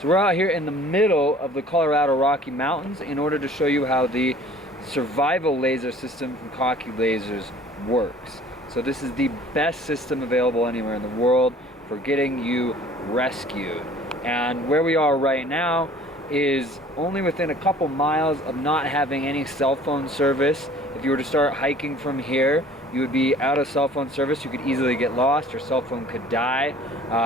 So we're out here in the middle of the Colorado Rocky Mountains in order to show you how the survival laser system from Cocky Lasers works. So this is the best system available anywhere in the world for getting you rescued. And where we are right now is only within a couple miles of not having any cell phone service. If you were to start hiking from here, you would be out of cell phone service. You could easily get lost. Your cell phone could die.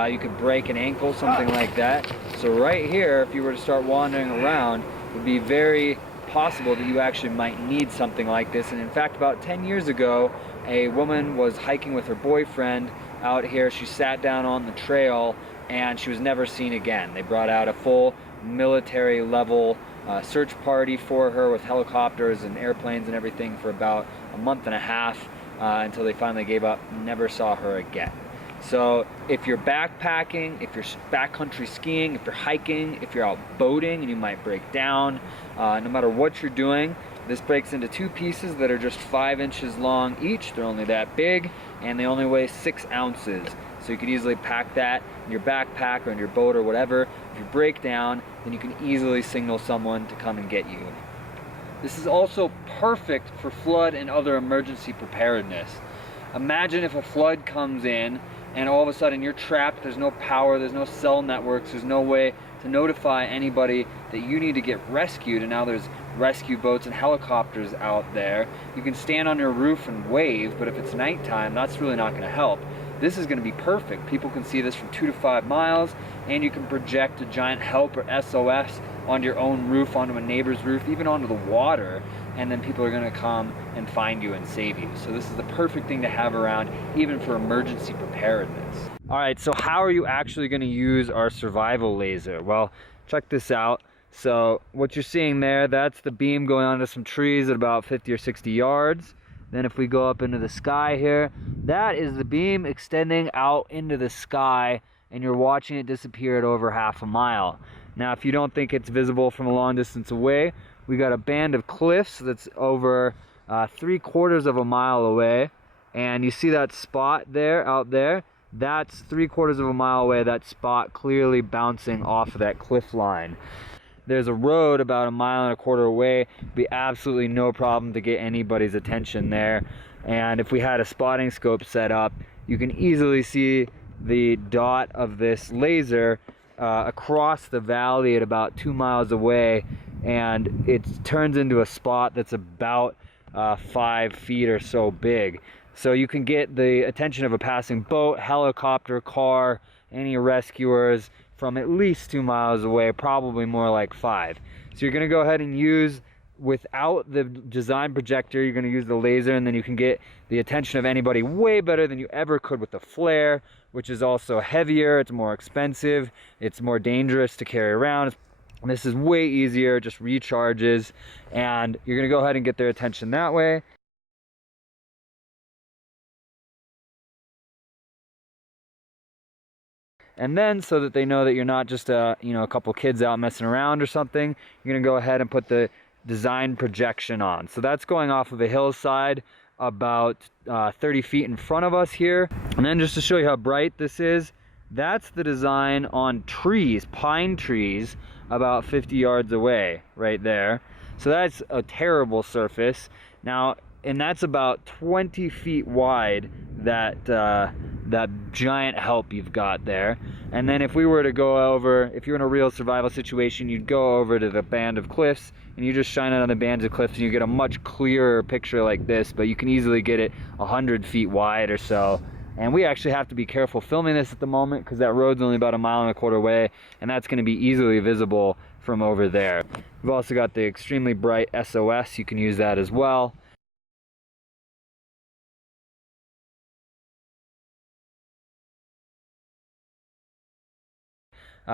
You could break an ankle, something like that. So right here, if you were to start wandering around, it would be very possible that you actually might need something like this. And in fact, about 10 years ago, a woman was hiking with her boyfriend out here. She sat down on the trail and she was never seen again. They brought out a full military level search party for her with helicopters and airplanes and everything for about a month and a half until they finally gave up and never saw her again. So if you're backpacking, if you're backcountry skiing, if you're hiking, if you're out boating and you might break down, no matter what you're doing, this breaks into two pieces that are just 5 inches long each. They're only that big and they only weigh 6 ounces. So you could easily pack that in your backpack or in your boat or whatever. If you break down, then you can easily signal someone to come and get you. This is also perfect for flood and other emergency preparedness. Imagine if a flood comes in and all of a sudden you're trapped, there's no power, there's no cell networks, there's no way to notify anybody that you need to get rescued, and now there's rescue boats and helicopters out there. You can stand on your roof and wave, but if it's nighttime, that's really not going to help. This is going to be perfect. People can see this from 2 to 5 miles, and you can project a giant help or SOS onto your own roof, onto a neighbor's roof, even onto the water, and then people are going to come and find you and save you. So this is the perfect thing to have around, even for emergency preparedness. All right, so how are you actually going to use our survival laser? Well, check this out. So what you're seeing there, that's the beam going onto some trees at about 50 or 60 yards. Then if we go up into the sky here, that is the beam extending out into the sky, and you're watching it disappear at over half a mile. Now, if you don't think it's visible from a long distance away, we got a band of cliffs that's over 3/4 of a mile away, and you see that spot there, out there? That's 3/4 of a mile away, that spot clearly bouncing off of that cliff line. There's a road about 1.25 miles away. It'd be absolutely no problem to get anybody's attention there. And if we had a spotting scope set up, you can easily see the dot of this laser across the valley at about 2 miles away, and it turns into a spot that's about 5 feet or so big. So you can get the attention of a passing boat, helicopter, car, any rescuers from at least 2 miles away, probably more like 5. So you're going to go ahead and use, without the design projector, you're going to use the laser, and then you can get the attention of anybody way better than you ever could with the flare, which is also heavier, it's more expensive, it's more dangerous to carry around. This is way easier, just recharges, and you're going to go ahead and get their attention that way. And then, so that they know that you're not just a couple kids out messing around or something, you're gonna go ahead and put the design projection on. So that's going off of a hillside about 30 feet in front of us here. And then just to show you how bright this is, that's the design on trees, pine trees, about 50 yards away, right there. So that's a terrible surface. Now, and that's about 20 feet wide, that giant help you've got there. And then if we were to go over, if you're in a real survival situation, you'd go over to the band of cliffs and you just shine it on the bands of cliffs and you get a much clearer picture like this, but you can easily get it 100 feet wide or so. And we actually have to be careful filming this at the moment because that road's only about 1.25 miles away, and that's going to be easily visible from over there. We've also got the extremely bright SOS, you can use that as well.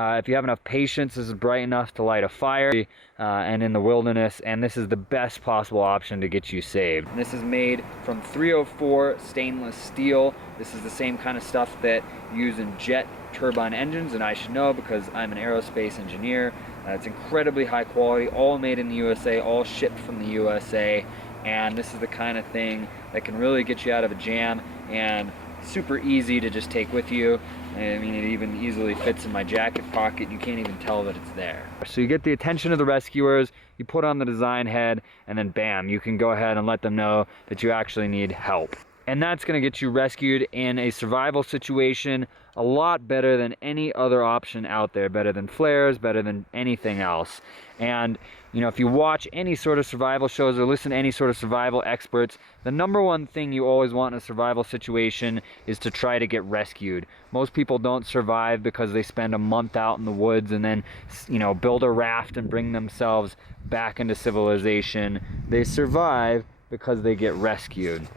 If you have enough patience, this is bright enough to light a fire and in the wilderness, and this is the best possible option to get you saved. This is made from 304 stainless steel. This is the same kind of stuff that you use in jet turbine engines, and I should know because I'm an aerospace engineer. It's incredibly high quality, all made in the USA, all shipped from the USA, and this is the kind of thing that can really get you out of a jam and super easy to just take with you. I mean, it even easily fits in my jacket pocket. You can't even tell that it's there. So you get the attention of the rescuers, you put on the design head, and then bam, you can go ahead and let them know that you actually need help. And that's gonna get you rescued in a survival situation a lot better than any other option out there, better than flares, better than anything else. And you know, if you watch any sort of survival shows or listen to any sort of survival experts, the number one thing you always want in a survival situation is to try to get rescued. Most people don't survive because they spend a month out in the woods and then, you know, build a raft and bring themselves back into civilization. They survive because they get rescued.